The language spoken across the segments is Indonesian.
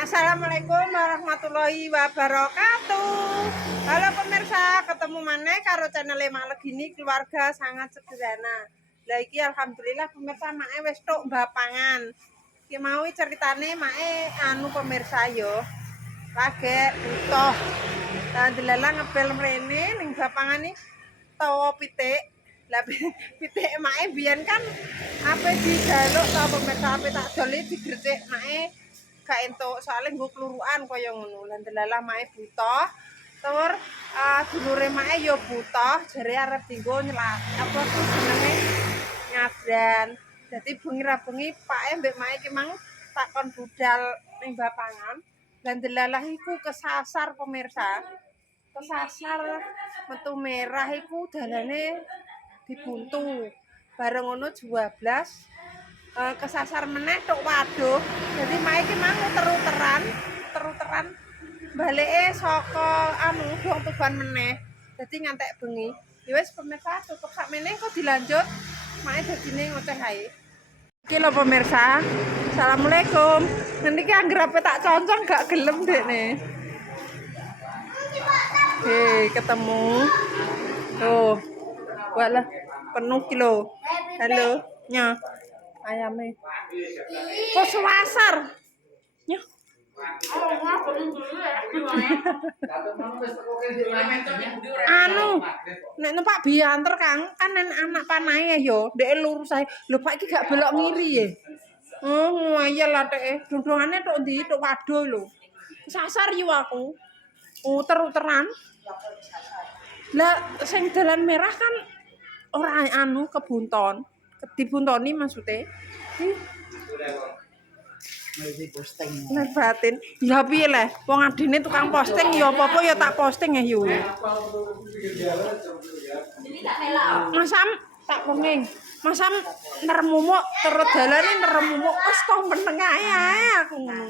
Assalamualaikum warahmatullahi wabarakatuh. Halo pemirsa, ketemu mana karo channel Malegini keluarga sangat sederhana. Lah iki alhamdulillah pemirsa mae wis tok bapangan. Iki mau ceritane mae pemirsa yo. Lagi butuh. Lah delalah ngebel mrene ning bapangan iki tawa pitik. Lah pitik mae biyen kan ape dijaluk ta pemirsa ape tak dol digretik mae gak entuk soalnya nggo klurukan kaya ngono. Lan delalah mae butuh. Tur dulure mae ya butuh, jare arep dienggo nyelak. Apa tuh jenenge ngadan. Dadi bengi ra bengi pake mbek mae ki mang takon budal ning bapangan. Lan delalah iku kesasar pemirsa. Kesasar metu merah iku dalane dibuntu. Bareng ngono 12 kesasar meneh tok waduh. Jadi mae iki mang teruteran balike saka dong Tuban meneh. Dadi ngantek bengi. Ya wis pemirsa cukup sakmene kok dilanjut. Mae dadine ngoceh ae. Iki lho pemirsa. Assalamualaikum. Nanti ki anggere tak concong gak gelem dekne. Ketemu. Tuh. Walah penuh kilo. Halo. Nya. Ayame. Kok suasar? Nya. Nek numpak bianter Kang, kan anak panahe yo, ndek lurus ae. Lho Pak iki gak belok ngiri ya. Ngayal lah teke. Dondongane tok ndi? Tok waduh lho. Sasar yo aku. Teruteran. Lah sing dalan merah kan ora kebunton. Dibuntoni maksudnya. Batin. Ya piye le? Wong adine tukang posting ya apa-apa ya tak posting ya yo. Masam tak penging. Masam neremumuk terus dalane neremumuk wis kok meneng ae aku ngono.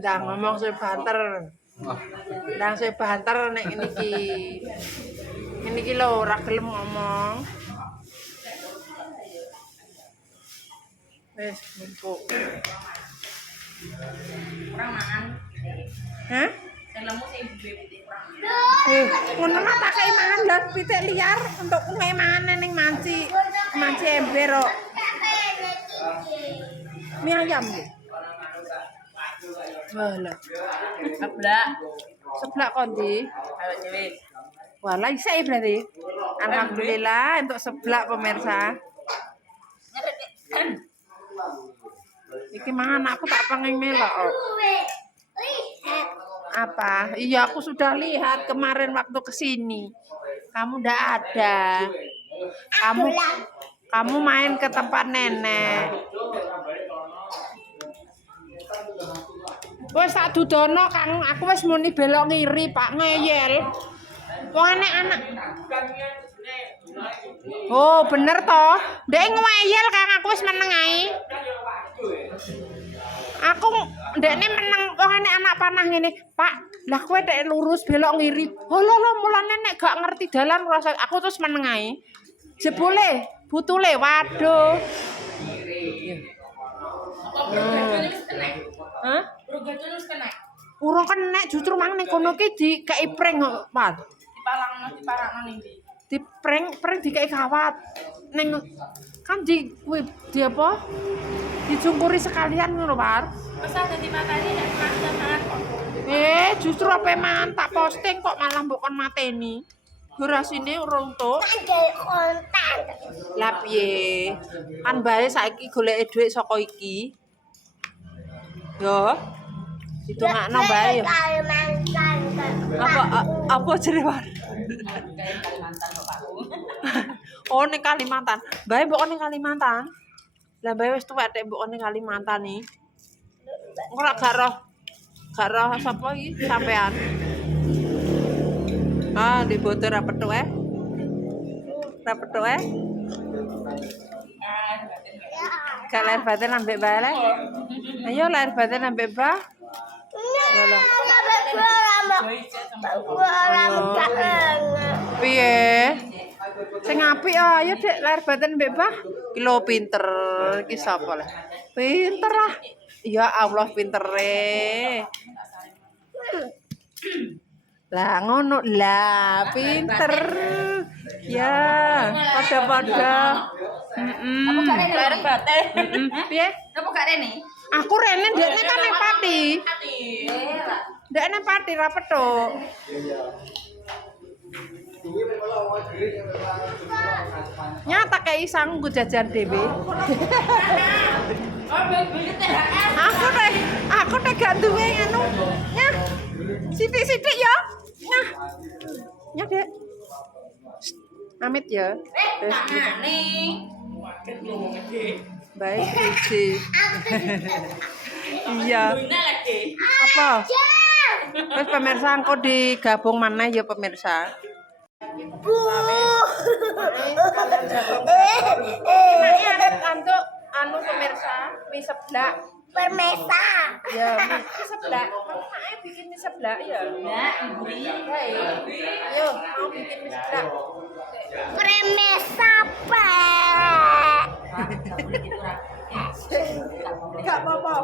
Udah ngomong sebanter. Ndang saya banter nek ini ki lho ora gelem ngomong. Wis mumpuk. Kurang mangan. Hah? Sing lemu sing pitik kurang. Ngono mah tak kei mangan lho pitik liar untuk kei mangan ning manci ember kok. Mie ayam iki. Walah. Seblak kondi. Ayo dhewe. Walah isih berarti. Alhamdulillah untuk seblak pemirsa. Iki mangan aku tak pengen melok. Apa? Iya aku sudah lihat kemarin waktu kesini. Kamu ndak ada. Kamu main ke tempat nenek. Wes tak dudono Kang, aku wis muni belok ngiri Pak ngeyel. Wong anak. Oh, bener toh. Ndek ngeyel Kang, aku wis meneng ae. Aku ndekne meneng wong anak panah ngene. Pak, lah kowe ndek lurus belok ngiri. Oh lho mulane nek gak ngerti dalan rasa aku terus meneng ae. Jebule, butule waduh. Hah? Urung kena justru mang ning kono ki dikei pring kok, Pak. Diparangno ning ndi? Dipring dikei kawat. Ning kan kuwi di apa? Dicungkuri sekalian ngono, Pak. Wis dadi mateni nek mangan kok. Justru ape mangan tak posting kok malah mbok kon mateni. Durasine urung tok. Konten. Lah piye? Kan bae saiki goleki dhuwit saka iki. Yo. Ditungakno bae yo. Apa jere war? Kalimantan bapakku. Oh ning Kalimantan. Bae mbok ning Kalimantan. Lah bae wis tuwek tek mbok ning Kalimantan iki. Ora gak roh sapa iki sampean. Di botor ra petuk Ra petuk Gak lahir batin ambek bae. Ayo lahir batin ambek ba. Piye? Sing apik ayo Dek, lahir batin mbek Bah. Ki lho pinter, ki sapa lah? Pinter lah. Ya Allah pintere. Lah ngono lah, pinter. Ya, pada-pada. Apa gak rene lahir batin? Piye? Apa gak rene? Aku rene ndekne kan ning Pati. Ndekne Pati ra petuk. Nyata kayak isang gue jajan dhewe. Aku teh gak duwe anu. Nyah. Sithik-sithik ya. Nyah. Nyah, Dek. Amit ya. Terus baik Cici. Iya. Apa? Terus pemirsa engko digabung mana ya pemirsa? Untuk anu pemirsa, mie seblak. Permesa. Ya, mie seblak. Kamu mau bikin mie seblak ya? Enggak, Baik. Ayo, mau bikin mie seblak. Permesa Pak. Enggak apa-apa.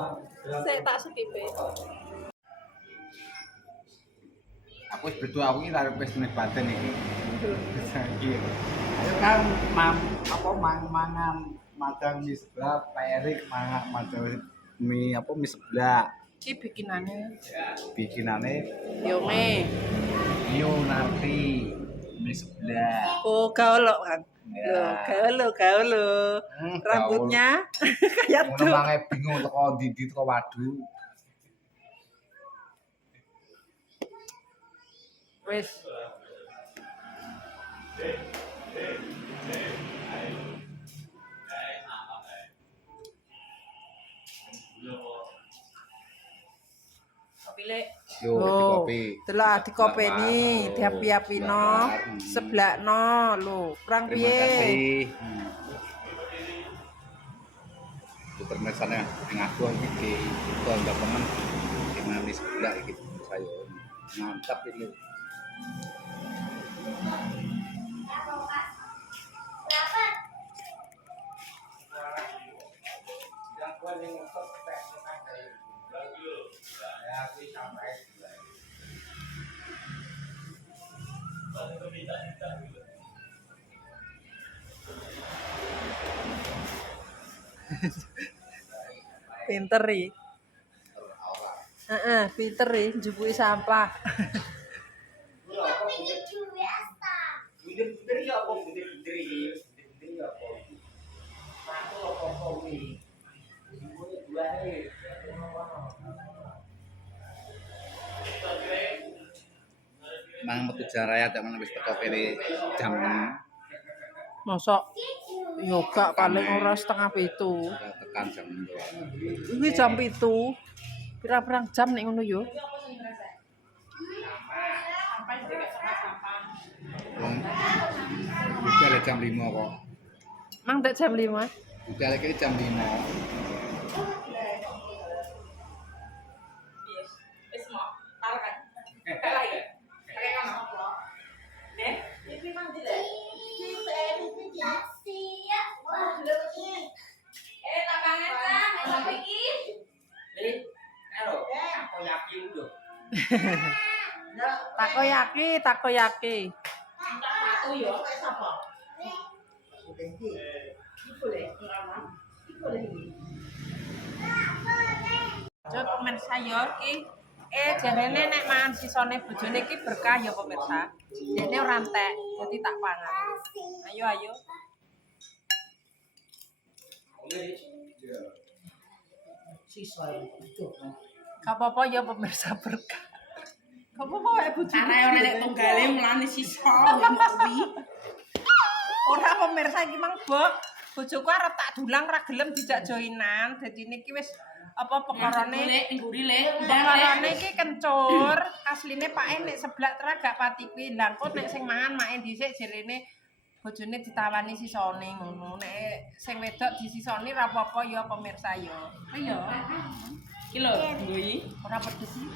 Saya tak setipe. Aku wis berdua aku iki arep wis nek batin iki. Iki. Ayo kan mangan madang mie seblak, Pak Erik mangan madang mie mie seblak. Iki bikinane. Bikinane Yome. yo nanti mie seblak. Oh, gaul kan. Loh, gaul. Rambutnya kayak Ngono tuh. mange bingung teko ndi teko wadu. Wes. Yo Oh, kopi. telah dikopeni, diapi-apino, seblakno lho. Kurang Terima piye? kasih. Pemirsa ngaku iki itu enggak teman dengan mie seblak iki saya. Mantap ini. Pinter iki. Heeh, pinter iki njupuki sampah. Mang metu jaraya tak menawa wis teko kene jam 6. Mosok yoga paling ora setengah 7. Tekan jam 6. Iki jam 7. Pirang-pirang jam nek ngono yo. Udah jam 5 kok. Mang tek jam 5. Udah lagi jam 5. Takoyaki. Jod pemirsa yo iki jarene nek mangan sisone bojone iki berkah ya pemirsa. Dene ora entek, dadi tak pangan. Ayo. Gak apa-apa ya pemirsa berkah. Gak apa-apa wae bojone. Cara ora nek tunggale mulane sisa kuwi. Ora pemirsa iki mang Bok. Bojoku arep tak dulang ra gelem dijak joinan. Dadi niki wis apa pekarane Pekarane iki kencur. Asline Pak nek seblak terus gak pati kuwi. Lah kok nek sing mangan make dhisik jerene bojone ditawani sisone ngono. Nek sing wedok disisoni ra apa-apa ya pemirsa ya. Ayo. Iki lho, ngguyi. Ora pedes iki.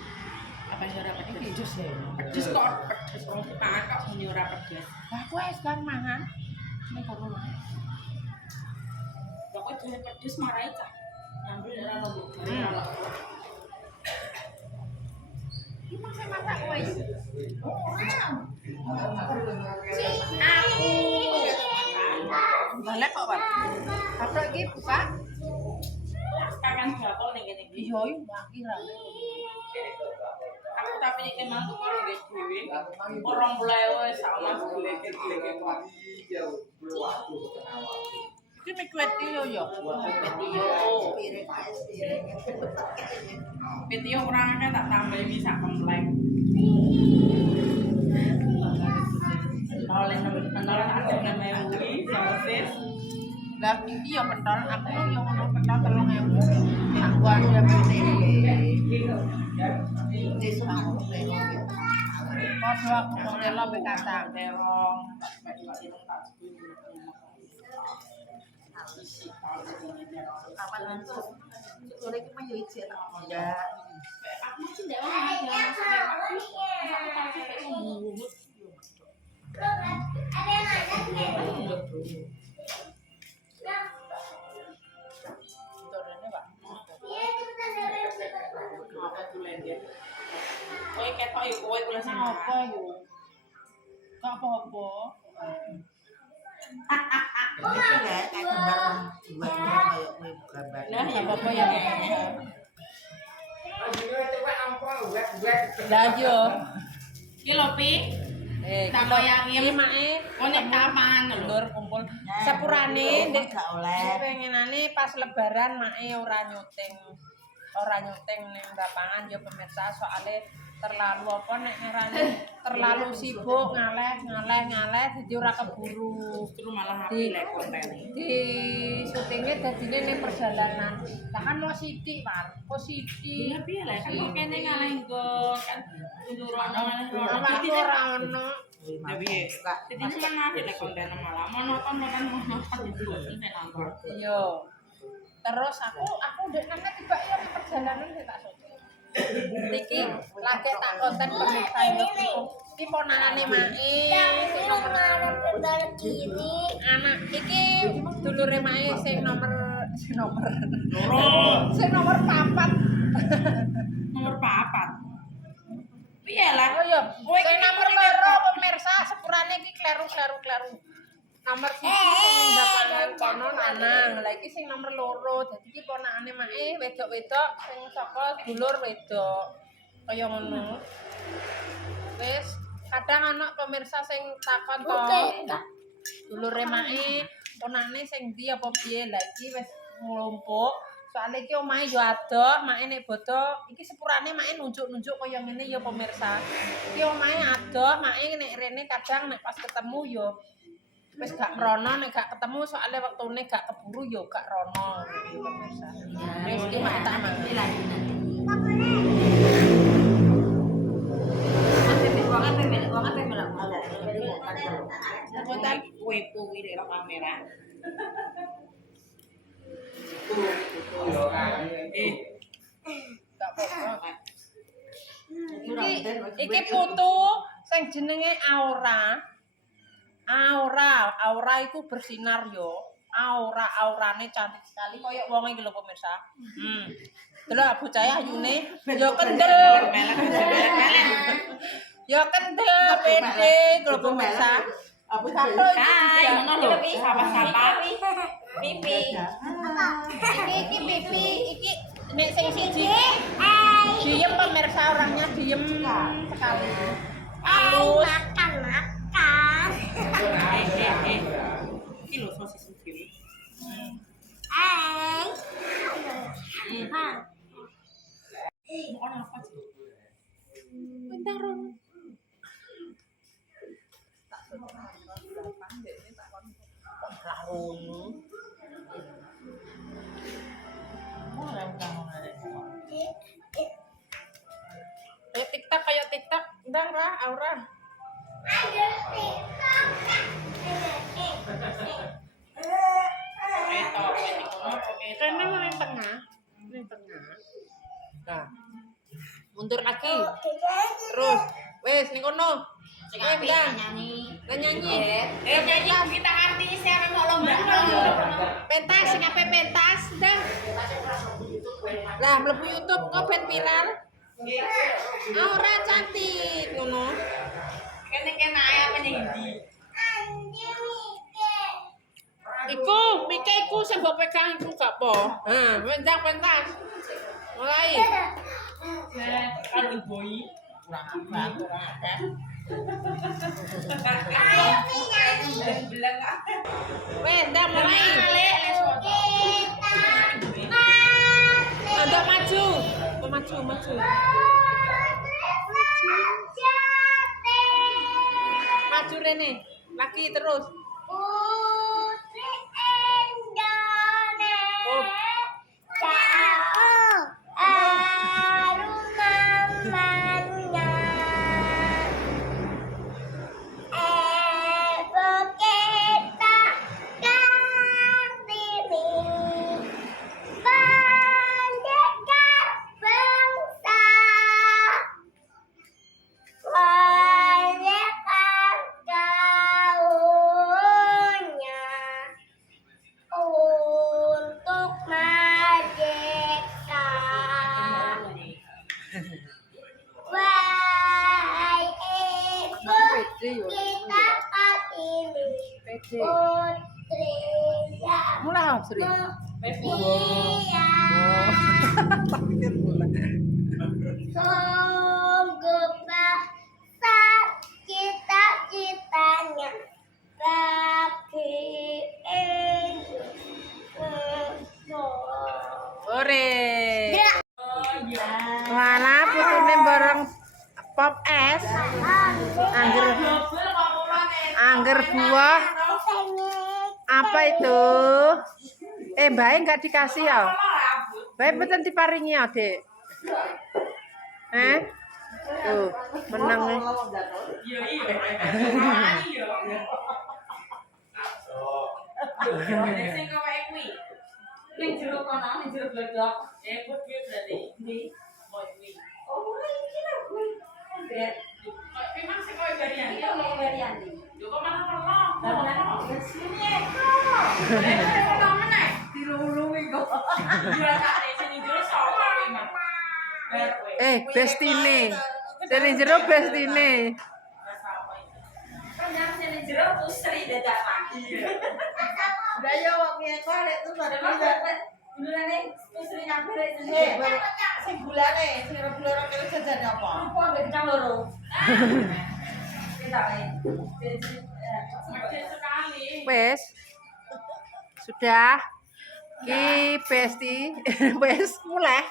Apa yang ora pedes ya? Pedes kok pedes wong tekan kok muni ora pedes. Lah kowe wis kan mangan. Nek kono wae. Kok dhewe pedes marai cah. Nyambel ora lombok. Iki masak kowe. Balik kok, Pak. Apa iki buka? Kakan bakul ning kene iki. Iya, iki rame. Aku tapi iki mantu karo nggih dhewe. 20.000 sak mas gleke-gleke kok. Iki mie kuetio yo. Petio kurang akeh tak tambahi mie sak kempleng. Oleh pentol tak memewi sosis. Lah iki yo pentol, aku yo ngono pentol 3.000. Aku ada Podo aku mau telo mbek kacang terong. Kapan sore iki mah yo ijen ya. Aku sih ndak ada Torene, Pak. apa kulende. Kowe ketok yo kowe kula sing Apa yo? Kok apa-apa? Lah ya Apa-apa ya. Lah yo. Ki lho Pi. Tak koyangi mae oh nek kapan lho. lur kumpul sepurane ndek pengenane pas lebaran mae ora nyuting ning lapangan ya pemirsa soalnya terlalu apa nek ngerane terlalu sibuk ngaleh jadi ora keburu Justru malah api lek kontene. di syutingnya dadine ning perjalanan lah kan mau sithik Pak posisi Lah piye lek kan kok kene ngalih nggo kan undurono ngalih rono. awak ora ono Ya piye? Jadi cuma api lek kontene malah monoton itu sing nonton. iya terus aku ndek nang tiba ya perjalanan tak syuting iki lagi tak konten pemirsa iki ponakane Mae sing nomor anak iki dulure Mae sing nomor Loro. sing nomor 4 Nomor 4. Piye lah? oh iya Kowe sing iki nomor kuwi 2 pemirsa sepurane iki kleru nomor 1 sing dapangan kono lanang lha iki sing nomor 2 dadi iki ponakane Mae wedok-wedok sing saka dulur wedok kaya ngono wis kadang anak pemirsa sing takon to dulure Mae ponakane sing ndi apa piye lha iki wis nglumpuk soalnya iki omahe yo adoh Mae nek bodo iki sepurane Mae nunjuk-nunjuk kaya ngene ya pemirsa iki omahe adoh Mae nek rene kadang nek pas ketemu yo wis gak merono nek gak ketemu soalnya wektune gak keburu yo gak rono pemirsa wis iki mak tak mangi lagi Konten kowe kuwi lek kamera. tak apa iki putu sing jenenge Aura iku bersinar yo. Aurane cantik sekali koyo wong iki lho pemirsa. Delok bocah ayune yo kendel. Yo kendel pede lho pemirsa. Apa satu Hai, ngono lho. Sapa-sapa. Pipi. iki pipi iki nek sing siji diem pemirsa orangnya diem sekali. Halus. Iki lho sosis dhewe. Ono apa sih? Bentar. TikTok kayak TikTok, enggak lah, Aura. Karena mau yang tengah, Nah, Mundur lagi. Terus. Wes ning kono. Sing apik nyanyi. Nyanyi. Nyanyi kita artis saya mau lomba. Pentas sing ape pentas. Dah. Lah mlebu YouTube kok ben viral. Ora cantik ngono. Kene ae apa ning ndi? Iku, Mike iku sing mbok pegang iku gak apa. Pentas. Mulai. Kalau boy kurang bantu ada. Wes, dah mulai. Untuk maju. Maju. Maju Rene. Lagi terus. Oh. Untuk merdeka, wahai ibu kita Kartini, putri yang Mulai Sri. mulia, sungguh besar cita-citanya bagi Indonesia. Ore. Mana putune bareng pop es. Angger buah. Apa itu? Bae enggak dikasih ya? Bae mboten diparingi ya, Dek. Tuh, menang. Iya. Sing kowe kuwi. Ning jero kono, ning jero blodok. Buat kuwi berarti. Ndi? Mau kuwi. Oh, iki lho kuwi. Memang sing kowe barian. Iya, mau barian. Yo kok malah perlu. Lah sini kok. Kok meneh? Dirulungi kok. Jual tak sini jero sapa kuwi, Mas? Bestine. Sini jero bestine. Kan sini jero pusri dadak pagi. Udah yo wong ngeko lek tuh pada Gulane pusri nyampe sini. sing gulane, sing rebulan karo jajan apa? Apa ambek kita loro? Kita sekali. Wes. Sudah. Ki Besti. Wes mulai.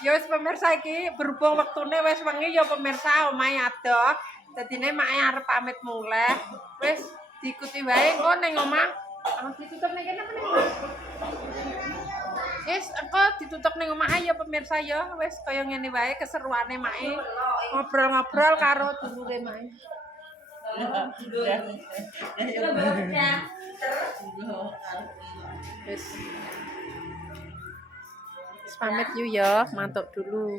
Ya wis pemirsa iki berhubung wektune wis wengi ya pemirsa omahe adoh. Dadine mak arep pamit muleh. Wis diikuti wae engko ning omah. Ditutup ning kene meneh. Wis engko ditutup ning omah ya pemirsa ya. Wis kaya ngene wae keseruane mae. Ngobrol-ngobrol karo dulure mae. Wis. Pamit yuk ya, mantuk dulu.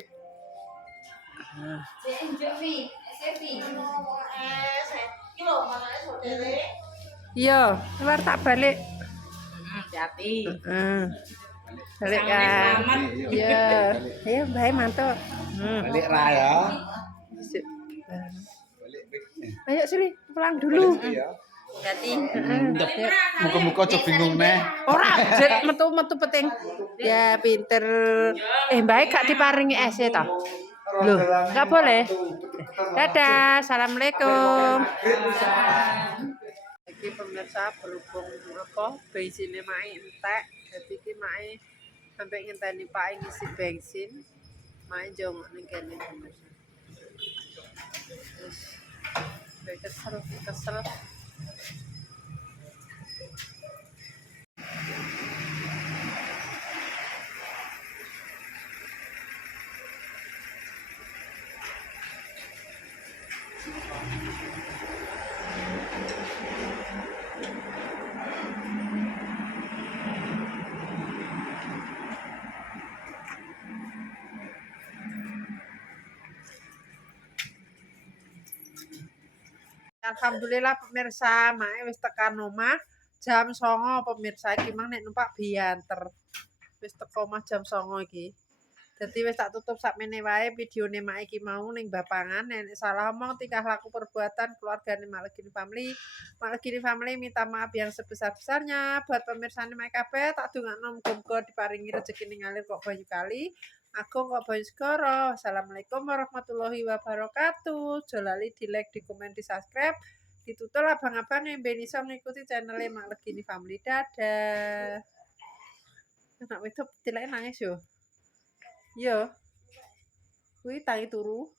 Iya, luar tak balik. Hati. Balik kan. Iya. Ayo, bae mantuk. Balik ra ya. Ayo Sri, pulang dulu. Hati. Muka-muka aja bingung neh. Ora, jet metu-metu penting. Ya pinter. Baik gak diparingi es ta? Loh, enggak boleh. Dadah, assalamualaikum. Iki pemirsa berhubung apa bensinnya mae entek, jadi iki mae sampai ngenteni Pak ngisi bensin. Mae jongok ning kene pemirsa. Terus kesel. Alhamdulillah pemirsa, mae wis tekan omah jam 09.00 pemirsa iki mang nek numpak bianter. Wis teko omah jam 09.00 iki. Dadi wis tak tutup sakmene wae videone mak iki mau ning bapangan. Nek salah omong tingkah laku perbuatan keluargane Mak Legini Family. Mak Legini Family minta maaf yang sebesar-besarnya buat pemirsa mak kabeh. Tak dongakno muga-muga diparingi rezeki ngalir kok banyu kali. Agung kok banyu segara. Wassalamualaikum warahmatullahi wabarakatuh. Aja lali di like, di komen, di subscribe. Ditutul abang-abang yang ben iso ngikuti channelnya Mak Legini Family. Dadah. Anak wedok tilake nangis yo. Yo. Kuwi tangi turu.